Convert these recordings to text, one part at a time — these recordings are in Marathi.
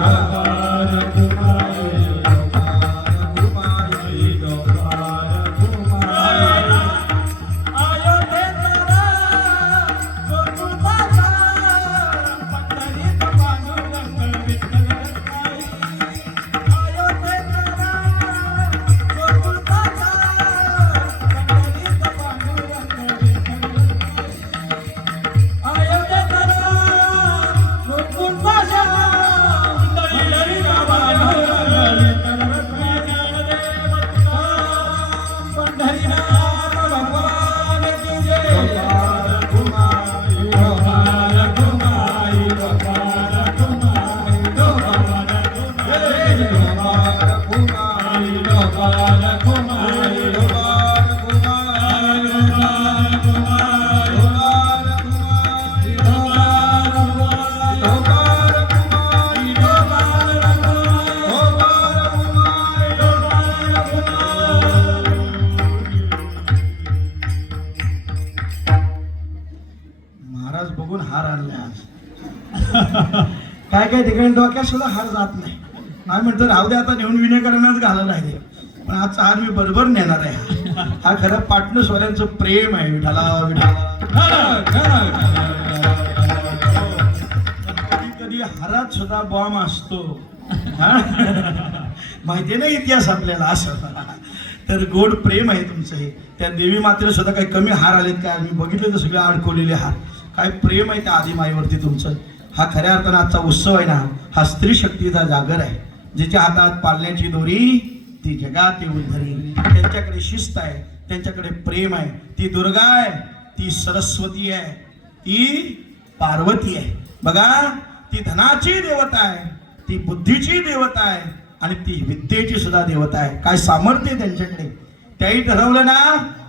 Ah, महाराज बघून हार आणले आज. काय काय ठिकाणी डोक्यात सुद्धा हार जात नाही. आम्ही म्हणतो राहू दे आता नेऊन विनेकरणाच घालत आहे पण आजचा हार मी बरोबर नेणार आहे. हा. खरं पाटणं प्रेम आहे विठाला विठाला कधी कधी हारात सुद्धा बॉम्ब असतो. माहिती नाही ना इतिहास आपल्याला असं. तर गोड प्रेम आहे तुमचं हे. त्या देवी मातेला सुद्धा काही कमी हार आलेत काय मी बघितले तर सगळे अडकवलेले हार. काय प्रेम आहे त्या आदिमाईवरती तुमचं. हा खऱ्या अर्थानं आजचा उत्सव आहे ना हा स्त्री शक्तीचा जागर आहे. जिच्या हातात पाळण्याची दोरी ती जगात येऊन धरी त्यांच्याकडे शिस्त आहे त्यांच्याकडे प्रेम आहे. ती दुर्गा आहे ती सरस्वती आहे ती पार्वती आहे. बघा ती धनाची देवता आहे ती बुद्धीची देवता आहे आणि ती विद्येची सुद्धा देवता आहे. काय सामर्थ्य त्यांच्याकडे? त्याही ठरवलं ना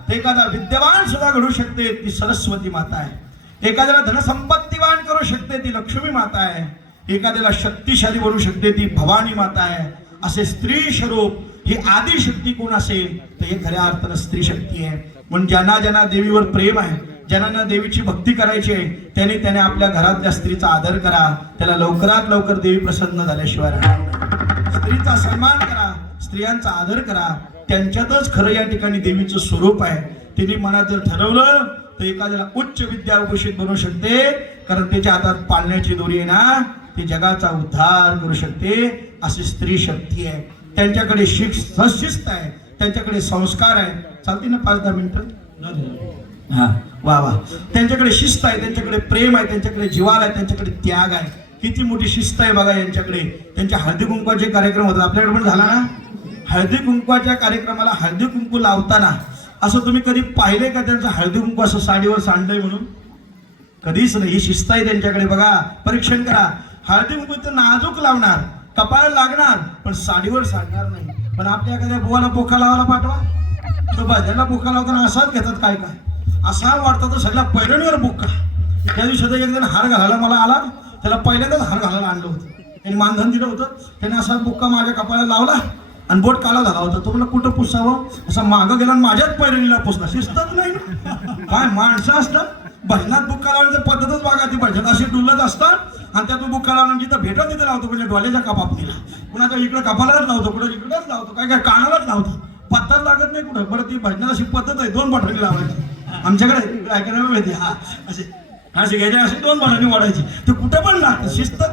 ते एखादा विद्यवान सुद्धा घडू शकते ती सरस्वती माता आहे. एखाद्याला धनसंपत्तीवान करू शकते ती लक्ष्मी माता आहे. एखाद्याला शक्तिशाली बनू शकते ती भवानी माता आहे. असे स्त्री स्वरूप ही आदी शक्ती कोण असेल तर हे खऱ्या अर्थानं स्त्री शक्ती आहे. म्हणून ज्यांना ज्यांना देवीवर प्रेम आहे ज्यांना देवीची भक्ती करायची आहे त्याने त्याने आपल्या घरातल्या स्त्रीचा आदर करा. त्याला लवकरात लवकर देवी प्रसन्न झाल्याशिवाय राहणार स्त्रीचा सन्मान करा स्त्रियांचा आदर करा. त्यांच्यातच खरं या ठिकाणी देवीचं स्वरूप आहे. तिने मनात जर ठरवलं तर एखाद्याला उच्च विद्या बनवू शकते. कारण त्याच्या हातात पाळण्याची दोरी आहे ना ती जगाचा उद्धार करू शकते. अशी स्त्री शक्ती आहे. त्यांच्याकडे शिस्त शिस्त आहे. त्यांच्याकडे संस्कार आहे. चालते ना पाच दहा मिनिटं? हा वा वा. त्यांच्याकडे शिस्त आहे. त्यांच्याकडे प्रेम आहे. त्यांच्याकडे जिवाल आहे. त्यांच्याकडे त्याग आहे. किती मोठी शिस्त आहे बघा यांच्याकडे. त्यांच्या हळदी कुंकवाचे कार्यक्रम होतात. आपल्याकडे पण झाला ना? हळदी कुंकवाच्या कार्यक्रमाला हळदी कुंकू लावताना असं तुम्ही कधी पाहिले का त्यांचं हळदी कुंकू असं साडीवर सांडलंय म्हणून? कधीच नाही. ही शिस्त आहे त्यांच्याकडे. बघा परीक्षण करा. हळदी कुंकू तर नाजूक लावणार कपाळ लागणार पण साडीवर सांडणार नाही. पण आपल्या एखाद्या बुवाला पोखा लावायला पाठवा. तो भाज्याला बोका लावताना असाच घेतात काय काय. असा वाटतं तर सगळ्या पैरणीवर बुक्का. त्या दिवशी आता एक जण हार घालायला मला आला. त्याला पहिल्यांदाच हार घालायला आणलं होतं. त्यांनी मानधन दिलं होतं. त्याने असा बुक्का माझ्या कपाळाला लावला. आणि बोट काला झाला होता. तो म्हणला कुठं पुसावं? असं मागं गेला आणि माझ्याच पैरणीला पुसला. शिस्तच नाही काय माणसं असतात? भजनात बुक लावण्याची पद्धतच बघा ती भजनात अशी डुलत असतात आणि त्यात बुक करावं जिथं भेटत तिथं लावतो म्हणजे डोळ्याच्या कपापणीला कुणाच्या इकडं कपालाच लावतो कुठं इकडंच लावतो काय काय कानालाच लावतो. पत्ताच लागत नाही कुठं. बरं ती भजनात अशी पद्धत आहे दोन बटणी लावायची. आमच्याकडे ऐकायला माहिती हा. असे असे घ्यायचे असे दोन बटणी वाढायची. ते कुठं पण लागतं. शिस्त